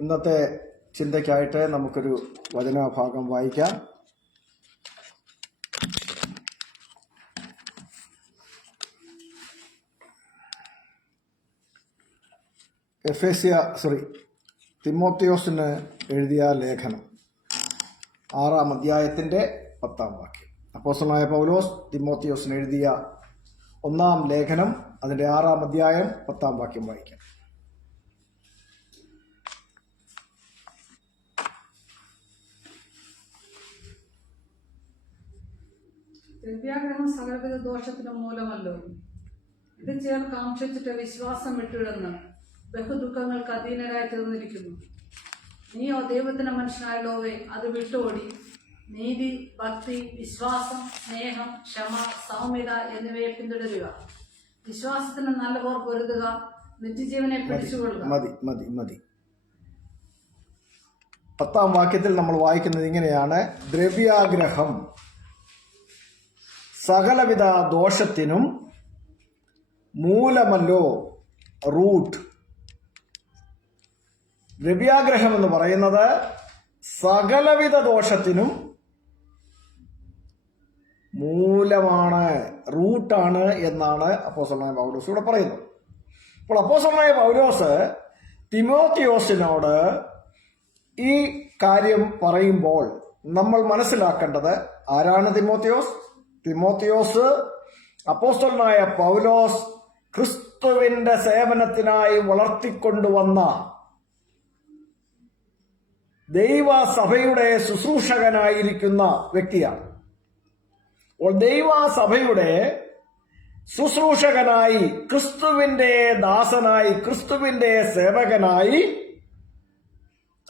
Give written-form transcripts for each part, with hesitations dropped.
ഇന്നത്തെ ചിന്തയ്ക്കായിട്ട് നമുക്കൊരു വചനഭാഗം വായിക്കാം. തിമോത്തിയോസിന് എഴുതിയ ലേഖനം 6-ാം അധ്യായത്തിൻ്റെ 10-ാം വാക്യം. അപ്പോസ്തലനായ പൗലോസ് തിമോത്തിയോസിന് എഴുതിയ 1-ാം ലേഖനം അതിൻ്റെ 6-ാം അധ്യായം 10-ാം വാക്യം വായിക്കാം. ദ്രവ്യാഗ്രഹം സകലവിധ ദോഷത്തിനും മൂലമല്ലോ. ഇത് ചേർന്ന് കാക്ഷിച്ചിട്ട് വിശ്വാസം വിട്ടിടുന്ന് ബഹുദുഃഖങ്ങൾക്ക് അധീനരായി തീർന്നിരിക്കുന്നു. നീയോ ദൈവത്തിന്റെ മനുഷ്യനായല്ലോവേ, അത് വിട്ടോടി നീതി, ഭക്തി, വിശ്വാസം, സ്നേഹം, ക്ഷമ, സൗമ്യത എന്നിവയെ പിന്തുടരുക. വിശ്വാസത്തിന് നല്ലപോർ പൊരുതുക, നിത്യജീവനെ പിടിച്ചുകൊള്ളുക. മതി. 10-ാം വാക്യത്തിൽ നമ്മൾ വായിക്കുന്നത് ഇങ്ങനെയാണ്: ദ്രവ്യാഗ്രഹം സകലവിധ ദോഷത്തിനും മൂലമല്ലോ. റൂട്ട്. ദ്രവ്യാഗ്രഹം എന്ന് പറയുന്നത് സകലവിധ ദോഷത്തിനും മൂലമാണ്, റൂട്ടാണ് എന്നാണ് അപ്പോസ്തലനായ പൗലോസ് ഇവിടെ പറയുന്നത്. അപ്പോൾ അപ്പോസ്തലനായ പൗലോസ് തിമോത്തിയോസിനോട് ഈ കാര്യം പറയുമ്പോൾ നമ്മൾ മനസ്സിലാക്കേണ്ടത്, ആരാണ് തിമോത്തിയോസ്? തിമോത്തിയോസ് അപ്പോസ്തലനായ പൗലോസ് ക്രിസ്തുവിന്റെ സേവനത്തിനായി വളർത്തിക്കൊണ്ടുവന്ന ദൈവസഭയുടെ ശുശ്രൂഷകനായിരിക്കുന്ന വ്യക്തിയാണ്. അപ്പോൾ ദൈവസഭയുടെ ശുശ്രൂഷകനായി, ക്രിസ്തുവിന്റെ ദാസനായി, ക്രിസ്തുവിന്റെ സേവകനായി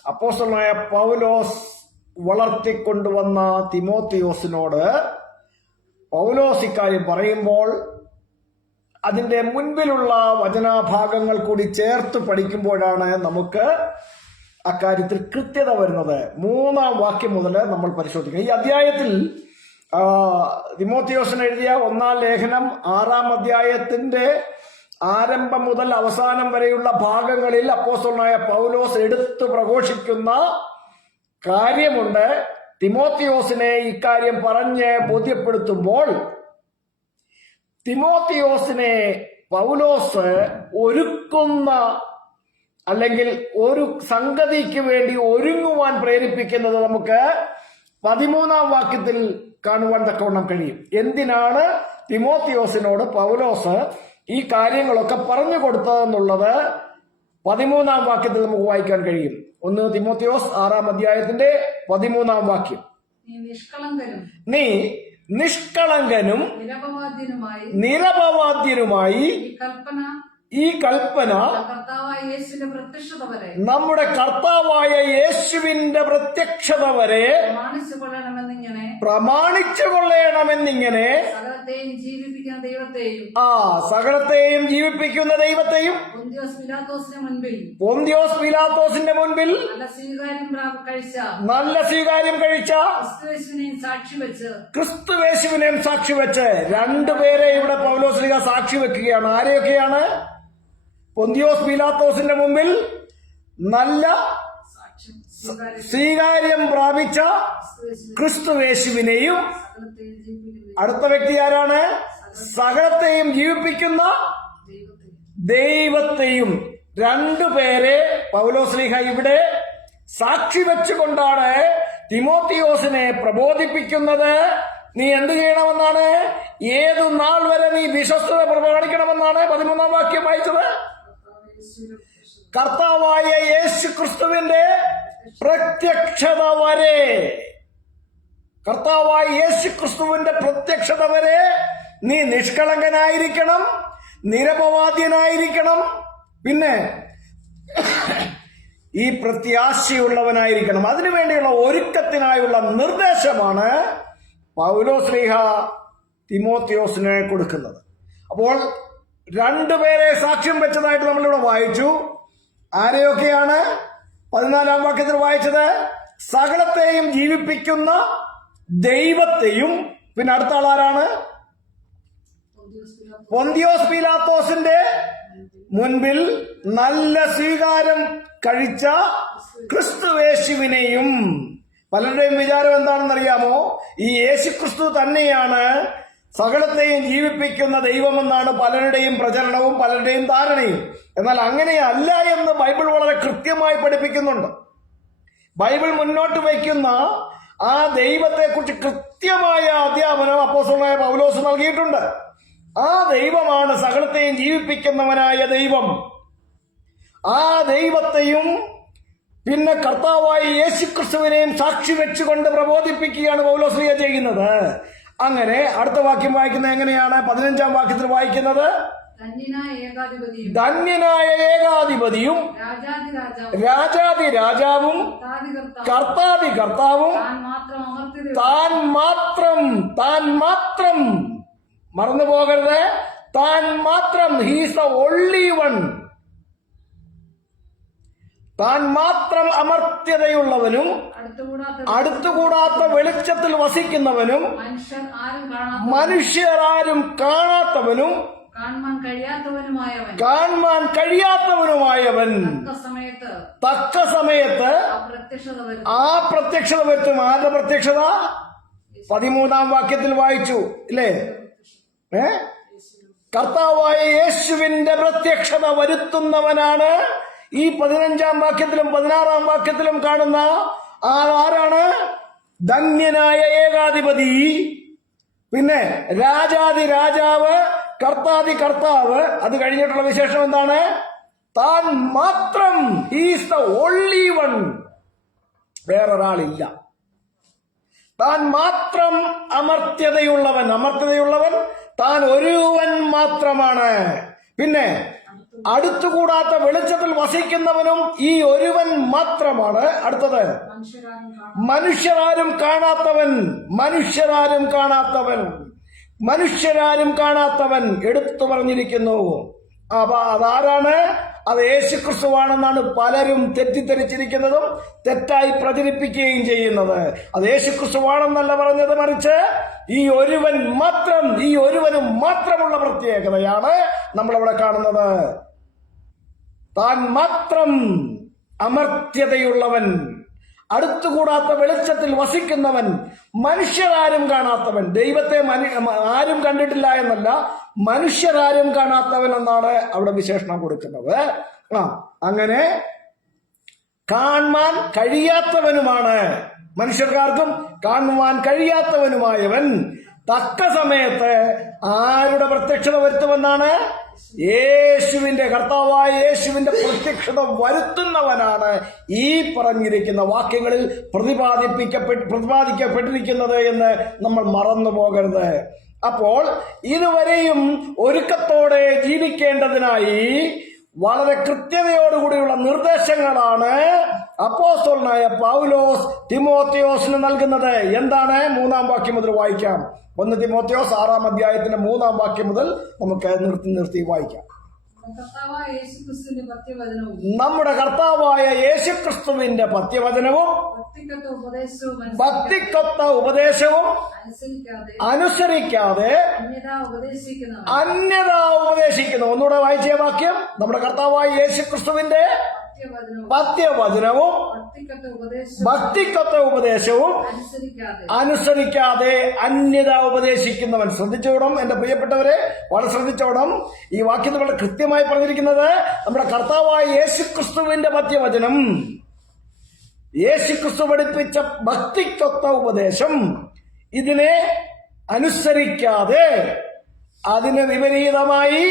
അപ്പോസ്തലനായ പൗലോസ് വളർത്തിക്കൊണ്ടുവന്ന തിമോത്തിയോസിനോട് പൗലോസ് ഇക്കാര്യം പറയുമ്പോൾ അതിന്റെ മുൻപിലുള്ള വചനാഭാഗങ്ങൾ കൂടി ചേർത്ത് പഠിക്കുമ്പോഴാണ് നമുക്ക് അക്കാര്യത്തിൽ കൃത്യത വരുന്നത്. 3-ാം വാക്യം മുതൽ നമ്മൾ പരിശോധിക്കണം. ഈ അധ്യായത്തിൽ തിമോത്തിയോസിന് എഴുതിയ 1-ാം ലേഖനം 6-ാം അധ്യായത്തിന്റെ ആരംഭം മുതൽ അവസാനം വരെയുള്ള ഭാഗങ്ങളിൽ അപ്പോസ്തലനായ പൗലോസ് എടുത്തു പ്രഘോഷിക്കുന്ന കാര്യമുണ്ട്. തിമോത്തിയോസിനെ ഇക്കാര്യം പറഞ്ഞ് ബോധ്യപ്പെടുത്തുമ്പോൾ തിമോത്തിയോസിനെ പൗലോസ് ഒരുക്കുന്ന, അല്ലെങ്കിൽ ഒരു സംഗതിക്ക് വേണ്ടി ഒരുങ്ങുവാൻ പ്രേരിപ്പിക്കുന്നത് നമുക്ക് 13-ാം വാക്യത്തിൽ കാണുവാൻ തക്കവണ്ണം കഴിയും. എന്തിനാണ് തിമോത്തിയോസിനോട് പൗലോസ് ഈ കാര്യങ്ങളൊക്കെ പറഞ്ഞു കൊടുത്തതെന്നുള്ളത് 13-ാം വാക്യത്തിൽ നമുക്ക് വായിക്കാൻ കഴിയും. 1 തിമോത്തിയോസ് 6-ാം അധ്യായത്തിന്റെ 13-ാം വാക്യം. നീ നിഷ്കളങ്കനും നിരപവാദ്യനുമായി ഈ കൽപ്പന നമ്മുടെ കർത്താവായ യേശുവിന്റെ പ്രത്യക്ഷത വരെ പ്രമാണിച്ചു കൊള്ളണമെന്നിങ്ങനെ സകലത്തെയും ജീവിപ്പിക്കുന്ന ദൈവത്തെയും പൊന്തിയോസ് പീലാത്തോസിന്റെ മുൻപിൽ നല്ല സ്വീകാര്യം കഴിച്ച ക്രിസ്തുയേശുവിനെയും സാക്ഷിവെച്ച് 2 പേരെ ഇവിടെ പൗലോസ് സാക്ഷി വെക്കുകയാണ്. ആരെയൊക്കെയാണ്? പൊന്തിയോസ് പീലാത്തോസിന്റെ മുമ്പിൽ നല്ല സ്വീകാര്യം പ്രാപിച്ച ക്രിസ്തുയേശുവിനെയും, അടുത്ത വ്യക്തി ആരാണ്? സകലത്തെയും ജീവിപ്പിക്കുന്ന ദൈവത്തെയും. 2 പേരെ പൗലോസ്ലീഹ ഇവിടെ സാക്ഷി വെച്ചുകൊണ്ടാണ് തിമോത്തിയോസിനെ പ്രബോധിപ്പിക്കുന്നത്. നീ എന്ത് ചെയ്യണമെന്നാണ്? ഏതു നാൾ വരെ നീ വിശ്വസ്തത പ്രമാണിക്കണമെന്നാണ് 13-ാം വാക്യം വായിച്ചത്. കർത്താവായ യേശു ക്രിസ്തുവിന്റെ പ്രത്യക്ഷത വരെ, കർത്താവായ യേശു ക്രിസ്തുവിന്റെ പ്രത്യക്ഷത വരെ നീ നിഷ്കളങ്കനായിരിക്കണം, നിരപവാദ്യനായിരിക്കണം, പിന്നെ ഈ പ്രത്യാശയുള്ളവനായിരിക്കണം. അതിനുവേണ്ടിയുള്ള ഒരുക്കത്തിനായുള്ള നിർദ്ദേശമാണ് പൗലോസ്ലീഹ തിമോത്തിയോസിനെ കൊടുക്കുന്നത്. അപ്പോൾ 2 പേരെ സാക്ഷ്യം വെച്ചതായിട്ട് നമ്മളിവിടെ വായിച്ചു. ആരെയൊക്കെയാണ്? 14-ാം വാക്യത്തിൽ വായിച്ചത് സകലത്തെയും ജീവിപ്പിക്കുന്ന ദൈവത്തെയും. പിന്നെ അടുത്ത ആളാരാണ്? പൊന്തിയോസ് പീലാത്തോസിന്റെ മുൻപിൽ നല്ല സ്വീകാരം കഴിച്ച ക്രിസ്തുവേശുവിനെയും. പലരുടെയും വിചാരം എന്താണെന്നറിയാമോ? ഈ യേശുക്രിസ്തു തന്നെയാണ് സകലത്തെയും ജീവിപ്പിക്കുന്ന ദൈവമെന്നാണ് പലരുടെയും പ്രചരണവും പലരുടെയും ധാരണയും. എന്നാൽ അങ്ങനെയല്ല എന്ന് ബൈബിൾ വളരെ കൃത്യമായി പഠിപ്പിക്കുന്നുണ്ട്. ബൈബിൾ മുന്നോട്ട് വയ്ക്കുന്ന ആ ദൈവത്തെക്കുറിച്ച് കൃത്യമായ അധ്യാപനം അപ്പോസ്തലനായ പൗലോസ് നൽകിയിട്ടുണ്ട്. ആ ദൈവമാണ് സകലത്തെയും ജീവിപ്പിക്കുന്നവനായ ദൈവം. ആ ദൈവത്തെയും പിന്നെ കർത്താവായ യേശുക്രിസ്തുവിനെയും സാക്ഷി വെച്ചുകൊണ്ട് പ്രബോധിപ്പിക്കുകയാണ് പൗലോസ് ചെയ്യുന്നത്. അങ്ങനെ അടുത്ത വാക്യം വായിക്കുന്നത് എങ്ങനെയാണ്? 15-ാം വാക്യത്തിൽ വായിക്കുന്നത്, ധന്യനായ ഏകാധിപതിയും രാജാതി രാജാവും കർത്താതി കർത്താവും താൻ മാത്രം മറന്നു പോകരുത്, താൻ മാത്രം, ഹീസ് ദ ഓൺലി വൺ, താൻ മാത്രം അമർത്യതയുള്ളവനും അടുത്തുകൂടാത്ത വെളിച്ചത്തിൽ വസിക്കുന്നവനും മനുഷ്യർ ആരും കാണാത്തവനും കാണാൻ കഴിയാത്തവനുമായവൻ തക്ക സമയത്ത് ആ പ്രത്യക്ഷത വരുത്തും. ആരുടെ പ്രത്യക്ഷത? 13-ാം വാക്യത്തിൽ വായിച്ചു ഇല്ലേ? കർത്താവായ യേശുവിന്റെ പ്രത്യക്ഷത വരുത്തുന്നവനാണ് ഈ 15-ാം വാക്യത്തിലും 16-ാം വാക്യത്തിലും കാണുന്ന ആരാണ്? ധന്യനായ ഏകാധിപതി, പിന്നെ രാജാതി രാജാവ്, കർത്താതി കർത്താവ്. അത് കഴിഞ്ഞിട്ടുള്ള വിശേഷം എന്താണ്? താൻ മാത്രം, ഹീസ് ദ ഓൺലി വൺ, വേറൊരാളില്ല. താൻ മാത്രം അമർത്യതയുള്ളവൻ താൻ ഒരുവൻ മാത്രമാണ്. പിന്നെ അടുത്തുകൂടാത്ത വെളിച്ചത്തിൽ വസിക്കുന്നവനും ഈ ഒരുവൻ മാത്രമാണ്. അടുത്തത് മനുഷ്യരാരും കാണാത്തവൻ എടുത്തു പറഞ്ഞിരിക്കുന്നു. അപ്പൊ അതാരാണ്? അത് യേശുക്രിസ്തുവാണെന്നാണ് പലരും തെറ്റിദ്ധരിച്ചിരിക്കുന്നതും തെറ്റായി പ്രചരിപ്പിക്കുകയും ചെയ്യുന്നത്. അത് യേശുക്രിസ്തുവാണെന്നല്ല പറഞ്ഞത്, മറിച്ച് ഈ ഒരുവനും മാത്രമുള്ള പ്രത്യേകതയാണ് നമ്മളവിടെ കാണുന്നത്. താൻ മാത്രം അമർത്യതയുള്ളവൻ, അടുത്തുകൂടാത്ത വെളിച്ചത്തിൽ വസിക്കുന്നവൻ, മനുഷ്യരാരും കാണാത്തവൻ. ദൈവത്തെ ആരും കണ്ടിട്ടില്ല എന്നല്ല, മനുഷ്യരാരും കാണാത്തവൻ എന്നാണ് അവിടെ വിശേഷണം കൊടുക്കുന്നത്. അങ്ങനെ കാണാൻ കഴിയാത്തവനുമാണ്, മനുഷ്യർക്കാർക്കും കാണുവാൻ കഴിയാത്തവനുമായവൻ തക്ക സമയത്ത് ആരുടെ പ്രത്യക്ഷത വരുത്തുമെന്നാണ്? യേശുവിന്റെ, കർത്താവായ യേശുവിന്റെ പ്രത്യക്ഷത വരുത്തുന്നവനാണ് ഈ പറഞ്ഞിരിക്കുന്ന വാക്യങ്ങളിൽ പ്രതിപാദിക്കപ്പെട്ടിരിക്കുന്നത് എന്ന് നമ്മൾ മറന്നു പോകരുത്. അപ്പോൾ ഇതുവരെയും ഒരുക്കത്തോടെ ജീവിക്കേണ്ടതിനായി വളരെ കൃത്യതയോടുകൂടിയുള്ള നിർദ്ദേശങ്ങളാണ് അപ്പോസ്തലനായ പൗലോസ് തിമോത്തിയോസിന് നൽകുന്നത്. എന്താണ്? 3-ാം വാക്യം മുതൽ വായിക്കാം. 1 തിമോത്തിയോസ് 6-ാം അധ്യായത്തിന്റെ 3-ാം വാക്യം മുതൽ നമുക്ക് നിർത്തി വായിക്കാം. നമ്മുടെ കർത്താവായ യേശുക്രിസ്തുവിന്റെ പത്യവചനവും ഭക്തിക്കൊത്ത ഉപദേശവും അനുസരിക്കാതെ അന്യത ഉപദേശിക്കുന്നു. ഒന്നുകൂടെ വായിച്ച വാക്യം, നമ്മുടെ കർത്താവായ യേശുക്രിസ്തുവിന്റെ പത്യവചനവും ഭക്തിക്കൊത്ത ഉപദേശവും അനുസരിക്കാതെ അന്യത ഉപദേശിക്കുന്നവൻ. ശ്രദ്ധിച്ചോണം എന്റെ പ്രിയപ്പെട്ടവരെ, വളരെ ശ്രദ്ധിച്ചോണം. ഈ വാക്യത്തിൽ വളരെ കൃത്യമായി പറഞ്ഞിരിക്കുന്നത് നമ്മുടെ കർത്താവായ യേശുക്രിസ്തുവിന്റെ പത്യവചനം, യേശുക്രിസ്തു പഠിപ്പിച്ച ഭക്തിക്കൊത്ത ഉപദേശം, ഇതിനെ അനുസരിക്കാതെ അതിന് വിപരീതമായി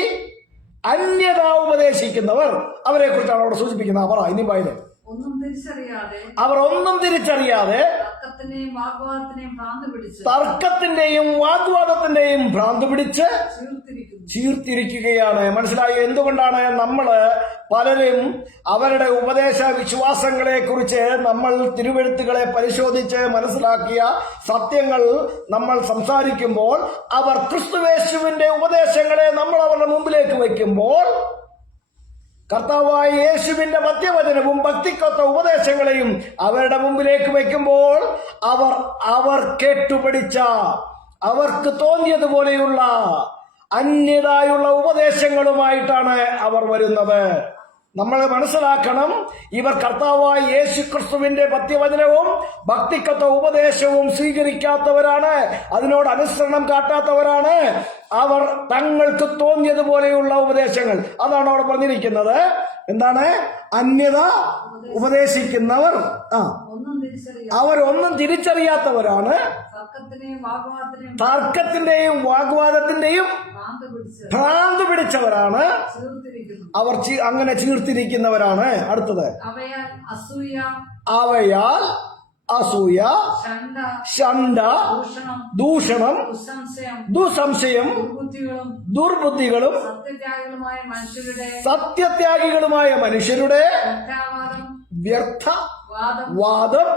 അന്യത ഉപദേശിക്കുന്നവർ, അവരെ കുറിച്ചാണ് അവിടെ സൂചിപ്പിക്കുന്നത്. അവർ ഇനി വായിലെ അവർ ഒന്നും തിരിച്ചറിയാതെ തർക്കത്തിന്റെയും വാഗ്വാദത്തിന്റെയും ഭ്രാന്ത് പിടിച്ച് ചീർത്തിരിക്കുകയാണ്. മനസ്സിലായി? എന്തുകൊണ്ടാണ് പലരും അവരുടെ ഉപദേശ വിശ്വാസങ്ങളെ കുറിച്ച് നമ്മൾ തിരുവെഴുത്തുകളെ പരിശോധിച്ച് മനസ്സിലാക്കിയ സത്യങ്ങൾ നമ്മൾ സംസാരിക്കുമ്പോൾ അവർ ക്രിസ്തുയേശുവിന്റെ ഉപദേശങ്ങളെ നമ്മൾ അവരുടെ മുമ്പിലേക്ക് വയ്ക്കുമ്പോൾ, കർത്താവായ യേശുവിന്റെ പത്യവചനവും ഭക്തിക്കൊത്ത ഉപദേശങ്ങളെയും അവരുടെ മുമ്പിലേക്ക് വയ്ക്കുമ്പോൾ അവർ കേട്ടുപഠിച്ച, അവർക്ക് തോന്നിയതുപോലെയുള്ള, അന്യതായുള്ള ഉപദേശങ്ങളുമായിട്ടാണ് അവർ വരുന്നത്. നമ്മൾ മനസ്സിലാക്കണം, ഇവർ കർത്താവായ യേശുക്രിസ്തുവിന്റെ പത്യവചനവും ഭക്തിക്കത്ത ഉപദേശവും സ്വീകരിക്കാത്തവരാണ്, അതിനോട് അനുസരണം കാട്ടാത്തവരാണ്. അവർ തങ്ങൾക്ക് തോന്നിയതുപോലെയുള്ള ഉപദേശങ്ങൾ, അതാണ് അവിടെ പറഞ്ഞിരിക്കുന്നത്. എന്താണ്? അന്യത ഉപദേശിക്കുന്നവർ. അവരൊന്നും തിരിച്ചറിയാത്തവരാണ്. തർക്കത്തിന്റെയും വാഗ്വാദത്തിന്റെയും ഭ്രാന്ത് പിടിച്ചവരാണ്. അവർ അങ്ങനെ ചീർത്തിരിക്കുന്നവരാണ്. അടുത്തത്, അവയാൽ അസൂയ, ശണ്ഠ, ദൂഷണം, ദുസംശയം, ദുർബുദ്ധികളും സത്യത്യാഗികളുമായ മനുഷ്യരുടെ വ്യർത്ഥവാദം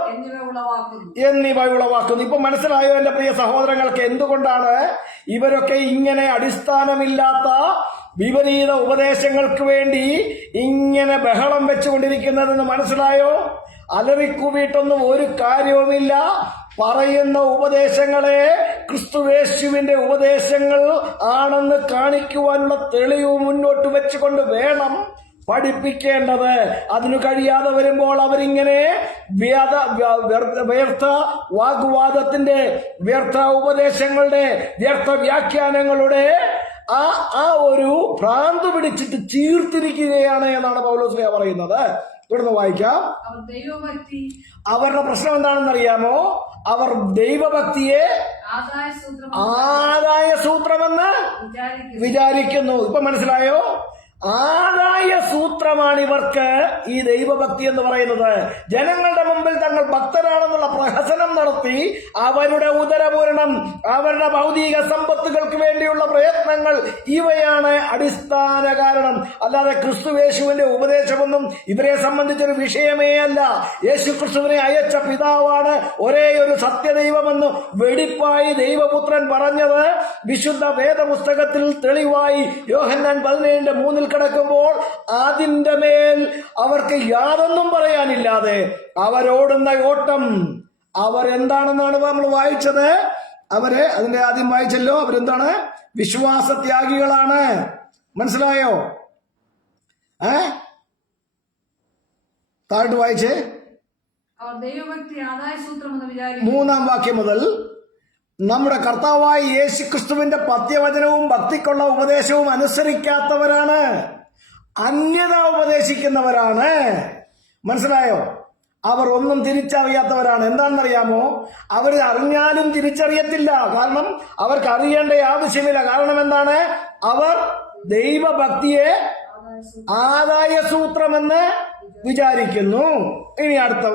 എന്നിവ ഉളവാക്കുന്നു. ഇപ്പൊ മനസ്സിലായോ എന്റെ പ്രിയ സഹോദരങ്ങൾക്ക് എന്തുകൊണ്ടാണ് ഇവരൊക്കെ ഇങ്ങനെ അടിസ്ഥാനമില്ലാത്ത വിപരീത ഉപദേശങ്ങൾക്ക് വേണ്ടി ഇങ്ങനെ ബഹളം വെച്ചുകൊണ്ടിരിക്കുന്നതെന്ന് മനസ്സിലായോ? അലറിക്കൂവിയിട്ടൊന്നും ഒരു കാര്യവുമില്ല. പറയുന്ന ഉപദേശങ്ങളെ ക്രിസ്തുവേശുവിന്റെ ഉപദേശങ്ങൾ ആണെന്ന് കാണിക്കുവാനുള്ള തെളിവ് മുന്നോട്ട് വെച്ചുകൊണ്ട് വേണം പഠിപ്പിക്കേണ്ടത്. അതിനു കഴിയാതെ വരുമ്പോൾ അവരിങ്ങനെ വ്യർത്ഥ വാഗ്വാദത്തിന്റെ, വ്യർത്ഥ ഉപദേശങ്ങളുടെ, വ്യർത്ഥ വ്യാഖ്യാനങ്ങളുടെ ആ ഒരു ഭ്രാന്ത് പിടിച്ചിട്ട് ചീർത്തിരിക്കുകയാണ് എന്നാണ് പൗലോസ് പറയുന്നത്. തുടർന്ന് വായിക്കാം. അവരുടെ പ്രശ്നം എന്താണെന്ന് അറിയാമോ? അവർ ദൈവഭക്തിയെ ആദായ സൂത്രമെന്ന് വിചാരിക്കുന്നു. ഇപ്പൊ മനസ്സിലായോ? ആദായ സൂത്രമാണ് ഇവർക്ക് ഈ ദൈവഭക്തി എന്ന് പറയുന്നത്. ജനങ്ങളുടെ മുമ്പിൽ തങ്ങൾ ഭക്തരാണെന്നുള്ള പ്രഹസനം നടത്തി അവരുടെ ഉദരപൂരണം, അവരുടെ ഭൗതിക സമ്പത്തുകൾക്ക് വേണ്ടിയുള്ള പ്രയത്നങ്ങൾ, ഇവയാണ് അടിസ്ഥാന കാരണം. അല്ലാതെ ക്രിസ്തുവേശുവിന്റെ ഉപദേശമൊന്നും ഇവരെ സംബന്ധിച്ചൊരു വിഷയമേ അല്ല. യേശു ക്രിസ്തുവിനെ അയച്ച പിതാവാണ് ഒരേ ഒരു സത്യദൈവമെന്ന് വെടിപ്പായി ദൈവപുത്രൻ പറഞ്ഞത് വിശുദ്ധ വേദപുസ്തകത്തിൽ തെളിവായി യോഹന്നാൻ 17:3 കിടക്കുമ്പോൾ അതിന്റെ മേൽ അവർക്ക് യാതൊന്നും പറയാനില്ലാതെ അവരോടുന്ന ഓട്ടം അവരെന്താണെന്നാണ് നമ്മൾ വായിച്ചത്. അതിന്റെ ആദ്യം വായിച്ചല്ലോ. അവരെന്താണ്? വിശ്വാസത്യാഗികളാണ്. മനസ്സിലായോ? താഴോട്ട് വായിച്ചേ. 3-ാം വാക്യം മുതൽ. നമ്മുടെ കർത്താവായ യേശു ക്രിസ്തുവിന്റെ പത്യവചനവും ഭക്തിക്കുള്ള ഉപദേശവും അനുസരിക്കാത്തവരാണ്, അന്യത ഉപദേശിക്കുന്നവരാണ്. മനസ്സിലായോ? അവർ ഒന്നും തിരിച്ചറിയാത്തവരാണ്. എന്താണെന്നറിയാമോ? അവർ അറിഞ്ഞാലും തിരിച്ചറിയത്തില്ല. കാരണം അവർക്ക് അറിയേണ്ട ആവശ്യമില്ല. കാരണം എന്താണ്? അവർ ദൈവഭക്തിയെ ആദായ സൂത്രമെന്ന് വിചാരിക്കുന്നു. ഇനി അടുത്ത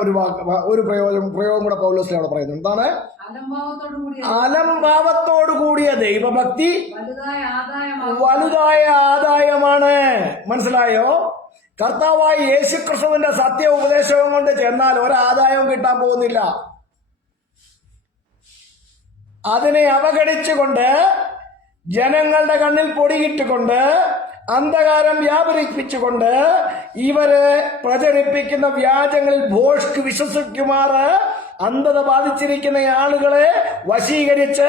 ഒരു പ്രയോഗം കൂടെ പൗലോസ് അവിടെ പറയുന്നു. എന്താണ്? അലംഭാവത്തോടു കൂടിയ ദൈവഭക്തി വലുതായ ആദായമാണ്. മനസ്സിലായോ? കർത്താവായ യേശുക്രിസ്തുവിന്റെ സത്യ ഉപദേശവും കൊണ്ട് ചെന്നാൽ ഒരാദായവും കിട്ടാൻ പോകുന്നില്ല. അതിനെ അവഗണിച്ചുകൊണ്ട്, ജനങ്ങളുടെ കണ്ണിൽ പൊടിയിട്ടുകൊണ്ട്, അന്ധകാരം വ്യാപരിപ്പിച്ചുകൊണ്ട് ഇവരെ പ്രചരിപ്പിക്കുന്ന വ്യാജങ്ങളിൽ ഭോഷ്ക്ക് വിശ്വസിക്കുമാറ് അന്ധത ബാധിച്ചിരിക്കുന്ന ആളുകളെ വശീകരിച്ച്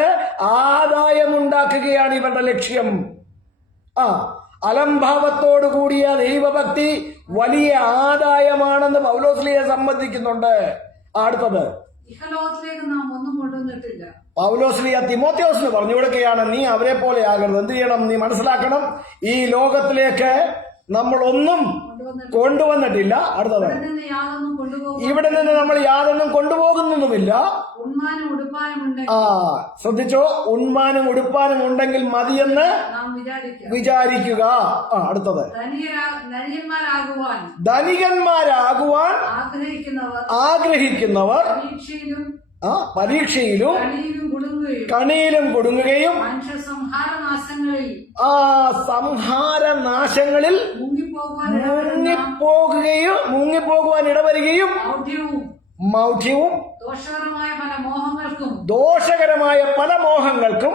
ആദായമുണ്ടാക്കുകയാണ് ഇവരുടെ ലക്ഷ്യം. അലംഭാവത്തോടു കൂടിയ ദൈവഭക്തി വലിയ ആദായമാണെന്ന് പൗലോസ്ലീഹ സമ്മതിക്കുന്നുണ്ട്. അടുത്തത്, പൗലോസ്ലീഹ തിമോഥെയോസിന് പറഞ്ഞു കൊടുക്കുകയാണ്, നീ അവരെ പോലെ ആകരുത്. എന്ത് ചെയ്യണം? നീ മനസ്സിലാക്കണം, ഈ ലോകത്തിലേക്ക് നമ്മളൊന്നും കൊണ്ടുവന്നിട്ടില്ല. അടുത്തത്, ഇവിടെ നിന്ന് നമ്മൾ യാതൊന്നും കൊണ്ടുപോകുന്നതുമില്ല. ശ്രദ്ധിച്ചോ, ഉണ്മാനും ഉടുപ്പാനും ഉണ്ടെങ്കിൽ മതിയെന്ന് വിചാരിക്കുക. അടുത്തത്, ധനികന്മാരാകുവാൻ ആഗ്രഹിക്കുന്നവർ പരീക്ഷയിലും കണിയിലും കുടുങ്ങുകയും സംഹാരനാശങ്ങളിൽ മുങ്ങിപ്പോകുവാൻ ഇടവരികയും മൗഢ്യവും ദോഷകരമായ പല മോഹങ്ങൾക്കും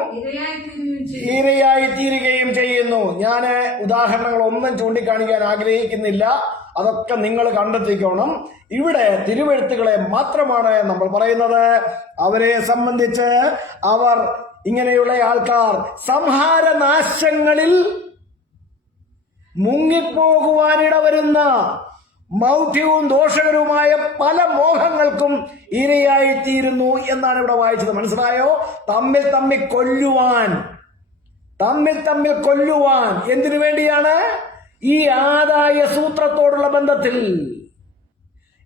ഇരയായി തീരുകയും ചെയ്യുന്നു. ഞാൻ ഉദാഹരണങ്ങൾ ഒന്നും ചൂണ്ടിക്കാണിക്കാൻ ആഗ്രഹിക്കുന്നില്ല. അതൊക്കെ നിങ്ങൾ കണ്ടെത്തിക്കണം. ഇവിടെ തിരുവെഴുത്തുകളെ മാത്രമാണ് നമ്മൾ പറയുന്നത്. അവരെ സംബന്ധിച്ച് അവർ ഇങ്ങനെയുള്ള ആൾക്കാർ സംഹാരനാശങ്ങളിൽ മുങ്ങിപ്പോകുവാനിട വരുന്ന മൗഢ്യവും ദോഷകരവുമായ പല മോഹങ്ങൾക്കും ഇരയായിത്തീരുന്നു എന്നാണ് ഇവിടെ വായിച്ചത്. മനസ്സിലായോ? തമ്മിൽ കൊല്ലുവാൻ എന്തിനു വേണ്ടിയാണ്? ഈ ആദായ സൂത്രത്തോടുള്ള ബന്ധത്തിൽ,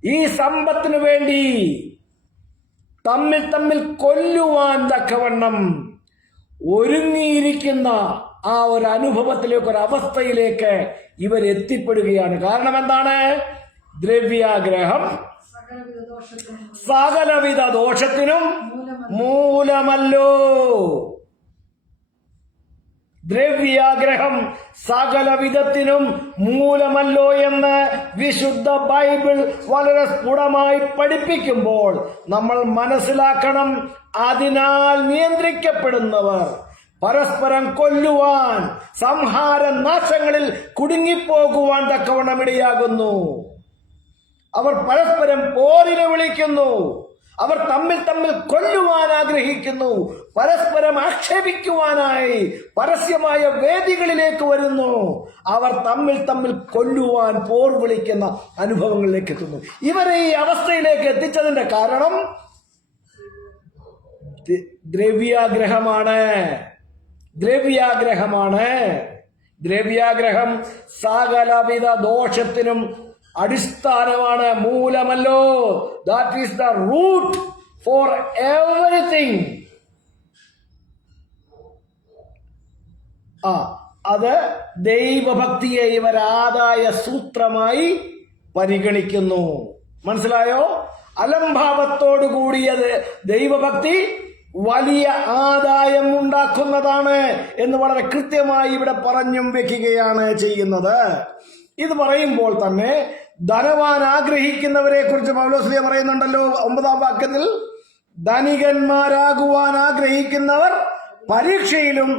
ഈ സമ്പത്തിനു വേണ്ടി തമ്മിൽ കൊല്ലുവാൻ തക്കവണ്ണം ഒരുങ്ങിയിരിക്കുന്ന ആ ഒരു അനുഭവത്തിലേക്ക്, ഒരു അവസ്ഥയിലേക്ക് ഇവർ എത്തിപ്പെടുകയാണ്. കാരണം എന്താണ്? ദ്രവ്യാഗ്രഹം സകലവിധ ദോഷത്തിനും മൂലമല്ലോ. ദ്രവ്യാഗ്രഹം സകലവിധത്തിനും മൂലമല്ലോ എന്ന് വിശുദ്ധ ബൈബിൾ വളരെ സ്ഫുടമായി പഠിപ്പിക്കുമ്പോൾ നമ്മൾ മനസ്സിലാക്കണം, അതിനാൽ നിയന്ത്രിക്കപ്പെടുന്നവർ പരസ്പരം കൊല്ലുവാൻ, സംഹാര നാശങ്ങളിൽ കുടുങ്ങിപ്പോകുവാൻ തക്കവണ്ണം ഇടയാകുന്നു. അവർ പരസ്പരം പോരിനെ വിളിക്കുന്നു. അവർ തമ്മിൽ കൊല്ലുവാൻ ആഗ്രഹിക്കുന്നു. പരസ്പരം ആക്ഷേപിക്കുവാനായി പരസ്യമായ വേദികളിലേക്ക് വരുന്നു. അവർ തമ്മിൽ കൊല്ലുവാൻ പോർ വിളിക്കുന്ന അനുഭവങ്ങളിലേക്ക് എത്തുന്നു. ഇവരെ ഈ അവസ്ഥയിലേക്ക് എത്തിച്ചതിന്റെ കാരണം ദ്രവ്യാഗ്രഹമാണ്. ദ്രവ്യാഗ്രഹം സകലവിധ ദോഷത്തിനും അടിസ്ഥാനമാണ്, മൂലമല്ലോ. That is the root for everything. അത് ദൈവഭക്തിയെ ഇവർ ആദായ സൂത്രമായി പരിഗണിക്കുന്നു. മനസ്സിലായോ? അലംഭാവത്തോടു കൂടിയത് ദൈവഭക്തി വലിയ ആദായം ഉണ്ടാക്കുന്നതാണ് എന്ന് വളരെ കൃത്യമായി ഇവിടെ പറഞ്ഞും വെക്കുകയാണ് ചെയ്യുന്നത്. ഇത് പറയുമ്പോൾ തന്നെ ധനവാൻ ആഗ്രഹിക്കുന്നവരെ കുറിച്ച് പൗലോസ് പറയുന്നുണ്ടല്ലോ 9-ാം വാക്യത്തിൽ. ധനികന്മാരാകുവാൻ ആഗ്രഹിക്കുന്നവർ പരീക്ഷയിലും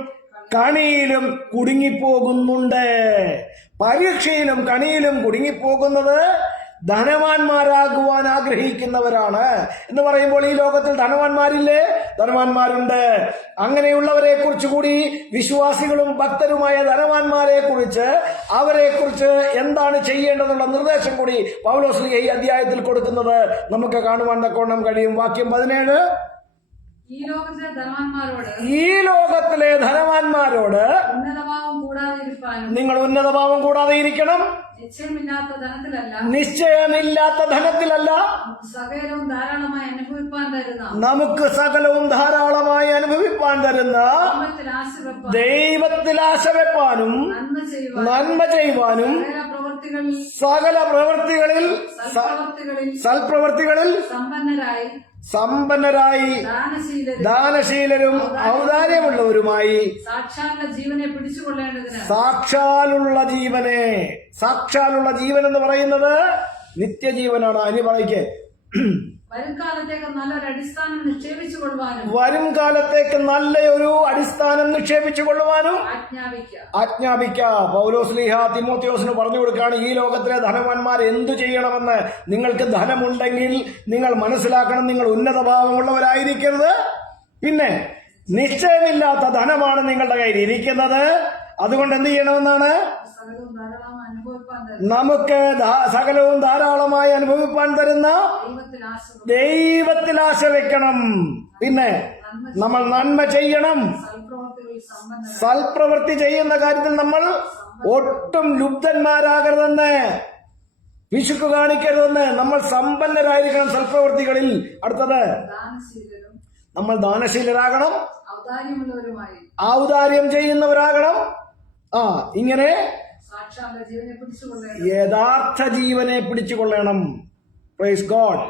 കണിയിലും കുടുങ്ങിപ്പോകുന്നുണ്ട്. പരീക്ഷയിലും കണിയിലും കുടുങ്ങിപ്പോകുന്നത് ധനവാന്മാരാകുവാൻ ആഗ്രഹിക്കുന്നവരാണ് എന്ന് പറയുമ്പോൾ ഈ ലോകത്തിൽ ധനവാന്മാരില്ലേ? ധനവാന്മാരുണ്ട്. അങ്ങനെയുള്ളവരെ കുറിച്ച് കൂടി, വിശ്വാസികളും ഭക്തരുമായ ധനവാന്മാരെ കുറിച്ച്, അവരെ കുറിച്ച് എന്താണ് ചെയ്യേണ്ടതെന്നുള്ള നിർദ്ദേശം കൂടി പൗലോസ് ഈ അധ്യായത്തിൽ കൊടുക്കുന്നത് നമുക്ക് കാണുവാൻ തക്കോണം കഴിയും. വാക്യം 17. ഈ ലോകത്തിലെ ധനവാന്മാരോട് നിങ്ങൾ ഉന്നതഭാവം കൂടാതെ ഇരിക്കണം. നിശ്ചയമില്ലാത്ത ധനത്തിലല്ല, നമുക്ക് സകലവും ധാരാളമായി അനുഭവിപ്പാൻ തരുന്ന ദൈവത്തിൽ ആശ വെപ്പാനും നന്മ ചെയ്യുവാനും സകല പ്രവൃത്തികളിൽ സൽപ്രവൃത്തികളിൽ സമ്പന്നരായി ദാനശീലരും ഔദാര്യമുള്ളവരുമായി സാക്ഷാലുള്ള ജീവൻ എന്ന് പറയുന്നത് നിത്യജീവനാണ്. അനി പറയ്ക്ക് വരും കാലത്തേക്ക് നല്ലൊരു അടിസ്ഥാനം നിക്ഷേപിച്ചു കൊള്ളുവാനും ആജ്ഞാപിക്കുക. പൗലോസ്ലീഹ തിമോത്തിയോസിന് പറഞ്ഞു കൊടുക്കുകയാണ്, ഈ ലോകത്തിലെ ധനവാന്മാർ എന്തു ചെയ്യണമെന്ന്. നിങ്ങൾക്ക് ധനമുണ്ടെങ്കിൽ നിങ്ങൾ മനസ്സിലാക്കണം, നിങ്ങൾ ഉന്നതഭാവമുള്ളവരായിരിക്കരുത്. പിന്നെ നിശ്ചയമില്ലാത്ത ധനമാണ് നിങ്ങളുടെ കയ്യിൽ ഇരിക്കുന്നത്. അതുകൊണ്ട് എന്ത് ചെയ്യണമെന്നാണ്? നമുക്ക് സകലവും ധാരാളമായി അനുഭവിപ്പാൻ തരുന്ന ദൈവത്തിൽ ആശ വെക്കണം. പിന്നെ നമ്മൾ നന്മ ചെയ്യണം. സൽപ്രവൃത്തി ചെയ്യുന്ന കാര്യത്തിൽ നമ്മൾ ഒട്ടും ലുബ്ധന്മാരാകരുതെന്ന്, പിശുക്ക് കാണിക്കരുതെന്ന്. നമ്മൾ സമ്പന്നരായിരിക്കണം സൽപ്രവൃത്തികളിൽ. അടുത്തത്, നമ്മൾ ദാനശീലരാകണം, ഔദാര്യം ചെയ്യുന്നവരാകണം. ഇങ്ങനെ യഥാർത്ഥ ജീവനെ പിടിച്ചുകൊള്ളണം. Praise God.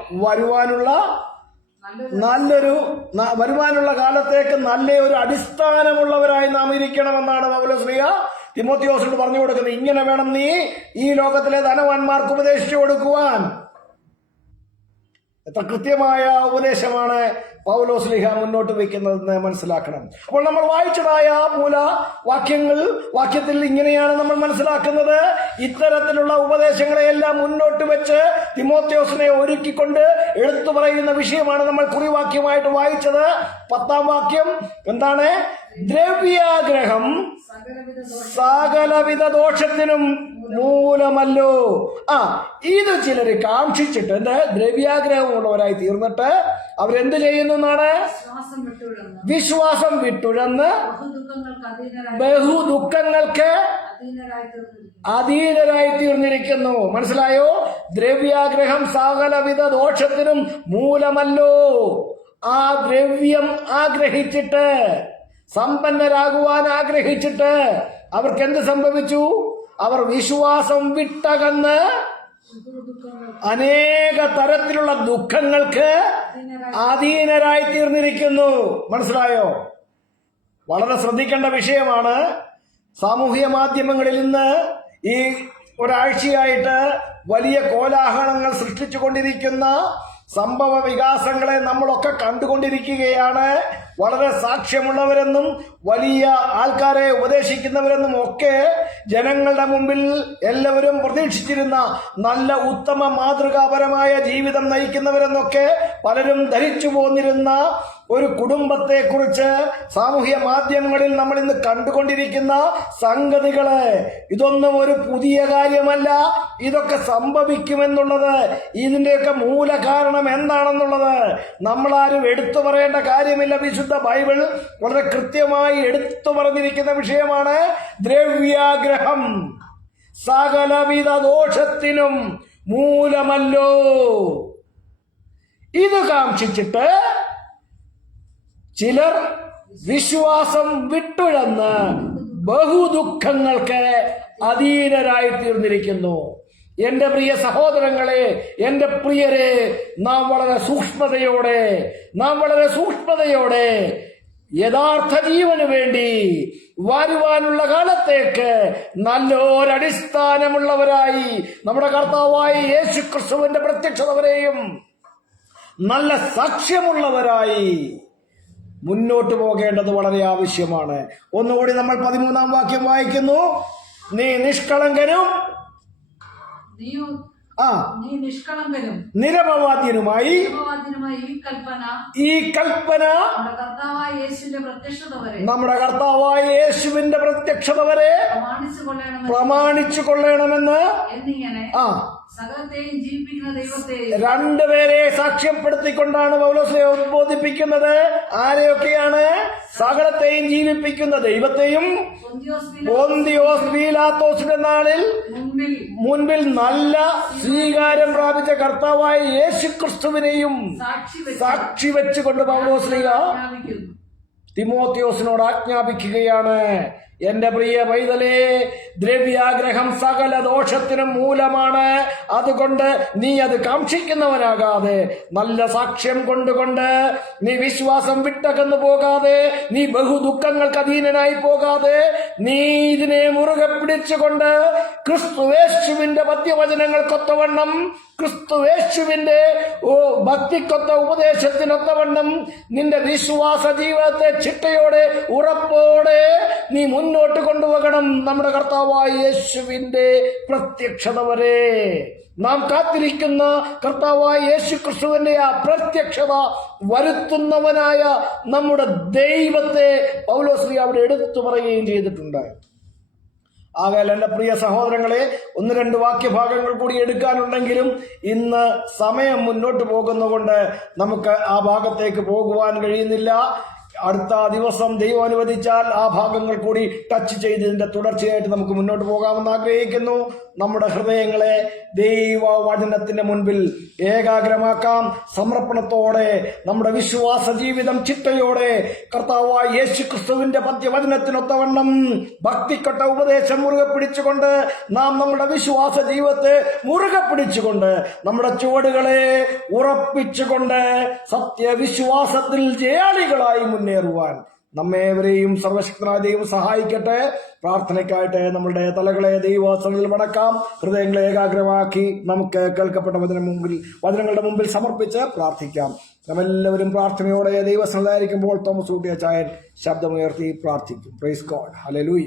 വരുവാനുള്ള കാലത്തേക്ക് നല്ലൊരു അടിസ്ഥാനമുള്ളവരായി നാം ഇരിക്കണമെന്നാണ് പൗലോസ്ലീഹ തിമോത്തിയോസിനോട് പറഞ്ഞു കൊടുക്കുന്നത്. ഇങ്ങനെ വേണം നീ ഈ ലോകത്തിലെ ധനവാന്മാർക്ക് ഉപദേശിച്ചു കൊടുക്കുവാൻ. എത്ര കൃത്യമായ ഉപദേശമാണ് പൗലോസ്ലീഹ മുന്നോട്ട് വയ്ക്കുന്നതെന്ന് മനസ്സിലാക്കണം. അപ്പോൾ നമ്മൾ വായിച്ചതായ മൂല വാക്യത്തിൽ ഇങ്ങനെയാണ് നമ്മൾ മനസ്സിലാക്കുന്നത്. ഇത്തരത്തിലുള്ള ഉപദേശങ്ങളെയെല്ലാം മുന്നോട്ട് വെച്ച് തിമോത്തിയോസിനെ ഒരുക്കിക്കൊണ്ട് എടുത്തു പറയുന്ന വിഷയമാണ് നമ്മൾ കുറിവാക്യമായിട്ട് വായിച്ചത്. 10-ാം വാക്യം എന്താണ്? ദ്രവ്യാഗ്രഹം സകലവിധ ദോഷത്തിനും മൂലമല്ലോ. ഇത് ചിലര് കാക്ഷിച്ചിട്ട് ദ്രവ്യാഗ്രഹമുള്ളവരായി തീർന്നിട്ട് അവരെന്ത് ചെയ്യുന്നു എന്നാണ്? വിശ്വാസം വിട്ടുഴന്ന് ബഹുദുഃഖങ്ങൾക്ക് അധീനരായി തീർന്നിരിക്കുന്നു. മനസ്സിലായോ? ദ്രവ്യാഗ്രഹം സകലവിധ ദോഷത്തിനും മൂലമല്ലോ. ആ ദ്രവ്യം ആഗ്രഹിച്ചിട്ട്, സമ്പന്നരാകുവാൻ ആഗ്രഹിച്ചിട്ട് അവർക്ക് എന്ത് സംഭവിച്ചു? അവർ വിശ്വാസം വിട്ടകന്ന് അനേക തരത്തിലുള്ള ദുഃഖങ്ങൾക്ക് അധീനരായി തീർന്നിരിക്കുന്നു. മനസ്സിലായോ? വളരെ ശ്രദ്ധിക്കേണ്ട വിഷയമാണ്. സാമൂഹ്യ മാധ്യമങ്ങളിൽ ഇന്ന് ഈ ഒരാഴ്ചയായിട്ട് വലിയ കോലാഹലങ്ങൾ സൃഷ്ടിച്ചുകൊണ്ടിരിക്കുന്ന സംഭവ വികാസങ്ങളെ നമ്മളൊക്കെ കണ്ടുകൊണ്ടിരിക്കുകയാണ്. വളരെ സാക്ഷ്യമുള്ളവരെന്നും വലിയ ആൾക്കാരെ ഉപദേശിക്കുന്നവരെന്നും ഒക്കെ ജനങ്ങളുടെ മുമ്പിൽ എല്ലാവരും പ്രതീക്ഷിച്ചിരുന്ന നല്ല ഉത്തമ മാതൃകാപരമായ ജീവിതം നയിക്കുന്നവരെന്നൊക്കെ പലരും ധരിച്ചു പോന്നിരുന്ന ഒരു കുടുംബത്തെക്കുറിച്ച് സാമൂഹ്യ മാധ്യമങ്ങളിൽ നമ്മൾ ഇന്ന് കണ്ടുകൊണ്ടിരിക്കുന്ന സംഗതികള്, ഇതൊന്നും ഒരു പുതിയ കാര്യമല്ല. ഇതൊക്കെ സംഭവിക്കുമെന്നുള്ളത്, ഇതിന്റെയൊക്കെ മൂല കാരണം എന്താണെന്നുള്ളത് നമ്മളാരും എടുത്തു പറയേണ്ട കാര്യമില്ല. വിശുദ്ധ ബൈബിൾ വളരെ കൃത്യമായി എടുത്തു പറഞ്ഞിരിക്കുന്ന വിഷയമാണ്. ദ്രവ്യാഗ്രഹം സകലവിധ ദോഷത്തിനും മൂലമല്ലോ. ഇത് കാക്ഷിച്ചിട്ട് ചിലർ വിശ്വാസം വിട്ടുഴന്ന് ബഹുദുഃഖങ്ങൾക്ക് അധീനരായി തീർന്നിരിക്കുന്നു. എന്റെ പ്രിയ സഹോദരങ്ങളെ, എന്റെ പ്രിയരെ, നാം വളരെ സൂക്ഷ്മതയോടെ യഥാർത്ഥ ജീവന് വേണ്ടി വരുവാനുള്ള കാലത്തേക്ക് നല്ലൊരടിസ്ഥാനമുള്ളവരായി നമ്മുടെ കർത്താവായ യേശുക്രിസ്തുവിന്റെ പ്രത്യക്ഷത വരെയും നല്ല സാക്ഷ്യമുള്ളവരായി മുന്നോട്ട് പോകേണ്ടത് വളരെ ആവശ്യമാണ്. ഒന്നുകൂടി നമ്മൾ 13-ാം വാക്യം വായിക്കുന്നു. നീ നിഷ്കളങ്കനും നിരപവാദ്യനുമായി ഈ കൽപ്പന നമ്മുടെ കർത്താവായ യേശുവിന്റെ പ്രത്യക്ഷത വരെ പ്രമാണിച്ചു കൊള്ളണമെന്ന് രണ്ടുപേരെ സാക്ഷ്യപ്പെടുത്തിക്കൊണ്ടാണ് പൗലോസ് ഉദ്ബോധിപ്പിക്കുന്നത്. ആരെയൊക്കെയാണ്? സകലത്തെയും ജീവിപ്പിക്കുന്ന ദൈവത്തെയും പൊന്തിയോസ് പീലാത്തോസിന്റെ നാളിൽ മുൻപിൽ നല്ല സ്വീകാരം പ്രാപിച്ച കർത്താവായ യേശുക്രിസ്തുവിനെയും സാക്ഷി വെച്ചുകൊണ്ട് പൗലോസ് തിമോത്തിയോസിനോട് ആജ്ഞാപിക്കുകയാണ്. എന്റെ പ്രിയ പൈതലേ, ദ്രവ്യാഗ്രഹം സകല ദോഷത്തിനും മൂലമാണ്. അതുകൊണ്ട് നീ അത് കാക്ഷിക്കുന്നവനാകാതെ നല്ല സാക്ഷ്യം കൊണ്ടുകൊണ്ട് നീ വിശ്വാസം വിട്ടകന്നു പോകാതെ, നീ ബഹുദുഃഖങ്ങൾക്ക് അധീനനായി പോകാതെ, നീ ഇതിനെ മുറുകെ പിടിച്ചുകൊണ്ട് ക്രിസ്തുവേശുവിന്റെ പദ്യവചനങ്ങൾക്കൊത്തവണ്ണം, ക്രിസ്തുവേശുവിന്റെ ഭക്തിക്കൊത്ത ഉപദേശത്തിനൊത്തവണ്ണം നിന്റെ വിശ്വാസ ജീവിതത്തെ ചിട്ടയോടെ ഉറപ്പോടെ നീ മുന്നോട്ട് കൊണ്ടുപോകണം. നമ്മുടെ കർത്താവായ യേശുവിന്റെ പ്രത്യക്ഷത വരെ നാം കാത്തിരിക്കുന്ന കർത്താവായ യേശു ക്രിസ്തുവിന്റെ ആ പ്രത്യക്ഷത വരുത്തുന്നവനായ നമ്മുടെ ദൈവത്തെ പൗലോസ് അവിടെ എടുത്തു പറയുകയും ചെയ്തിട്ടുണ്ട്. ആകയാൽ എന്റെ പ്രിയ സഹോദരങ്ങളെ, 1-2 വാക്യഭാഗങ്ങൾ കൂടി എടുക്കാനുണ്ടെങ്കിലും ഇന്ന് സമയം മുന്നോട്ട് പോകുന്നതുകൊണ്ട് നമുക്ക് ആ ഭാഗത്തേക്ക് പോകുവാൻ കഴിയുന്നില്ല. അടുത്ത ദിവസം ദൈവം അനുവദിച്ചാൽ ആ ഭാഗങ്ങൾ കൂടി ടച്ച് ചെയ്തതിന്റെ തുടർച്ചയായിട്ട് നമുക്ക് മുന്നോട്ട് പോകാമെന്ന് ആഗ്രഹിക്കുന്നു. നമ്മുടെ ഹൃദയങ്ങളെ ദൈവവചനത്തിന്റെ മുൻപിൽ ഏകാഗ്രമാക്കാം. സമർപ്പണത്തോടെ നമ്മുടെ വിശ്വാസ ജീവിതം ചിട്ടയോടെ കർത്താവായ യേശു ക്രിസ്തുവിന്റെ പദ്യവചനത്തിനൊത്തവണ്ണം ഭക്തിക്കൊട്ട ഉപദേശം മുറുകെ പിടിച്ചുകൊണ്ട് നാം നമ്മുടെ വിശ്വാസ ജീവിതത്തെ മുറുകെ പിടിച്ചുകൊണ്ട് നമ്മുടെ ചുവടുകളെ ഉറപ്പിച്ചുകൊണ്ട് സത്യവിശ്വാസത്തിൽ ജയാളികളായി മുന്നേറുവാൻ നമ്മേവരെയും സർവശക്തനായ ദൈവം സഹായിക്കട്ടെ. പ്രാർത്ഥനയ്ക്കായിട്ട് നമ്മളുടെ തലകളെ ദൈവവസനത്തിൽ വണക്കാം. ഹൃദയങ്ങളെ ഏകാഗ്രമാക്കി നമുക്ക് കേൾക്കപ്പെട്ട വചനങ്ങളുടെ മുമ്പിൽ സമർപ്പിച്ച് പ്രാർത്ഥിക്കാം. നമ്മെല്ലാവരും പ്രാർത്ഥനയോടെ ദൈവസന്നിധിയിലായിരിക്കുമ്പോൾ തോമസ് ഊട്ടിയച്ചായൻ ശബ്ദമുയർത്തി പ്രാർത്ഥിക്കും. Praise God. ഹല്ലേലൂയ.